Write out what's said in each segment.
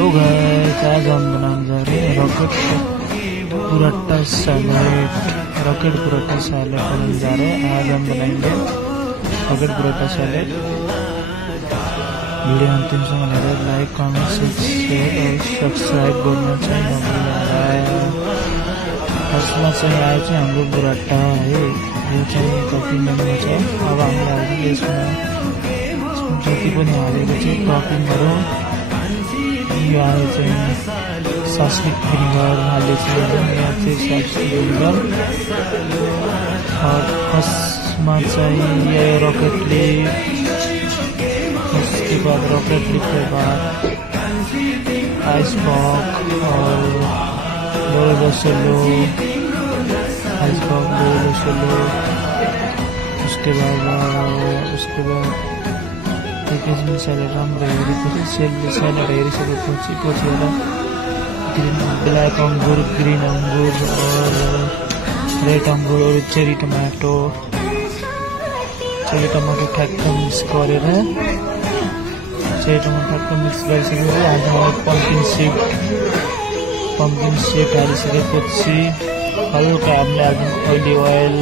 Hello guys, आज हम बनाने जा रहे हैं रॉकेट बुराटा सैलेड। रॉकेट बुराटा सैलेड बनाने जा रहे हैं। आज हम बनाएंगे रॉकेट बुराटा सैलेड। वीडियो अंतिमसम्म हेरेर लाइक कमेन्ट शेयर और सब्सक्राइब गर्न चाहिँ नभुल्नुहोला। फर्स्टमा चाहिँ आयो चाहिँ हाम्रो बुराटा है, यो चाहिँ टपिङमा छ। अब हामीले हाल्छौँ यसमा जति पनि हालेको चाहिँ टपिङहरू। यो आयो चाहिँ सास्लिक भिनेगर हालेको यहाँ चाहिँ सास्लिक भिनेगर। फर्स्टमा चाहिँ यो रॉकेट लीफ, उसके बाद रॉकेट लीफ के बाद आइस बॉक और लोरेलो सोलो, आइस बॉक लोरेलो सोलो। उसके बाद त्यसमा सैलेड राम्रो हेरेपछि सैलेड हेरिसकेपछि ग्रीन ब्लैक अंगूर, ग्रीन अंगूर और रेड अंगूर और चेरी टमाटो ठ्याक्क मिक्स गरेर गरिसकेपछि हाल्छौँ। पम्किन सीड हालिसकेपछि हल्का हामीले हाल्छौँ ऑयल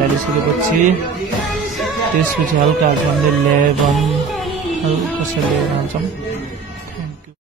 हालिसकेपछि त्यसपछि हल्का हाल्छौँ हामीले लेमन, हल्का सा लेमन हाल्छौँ।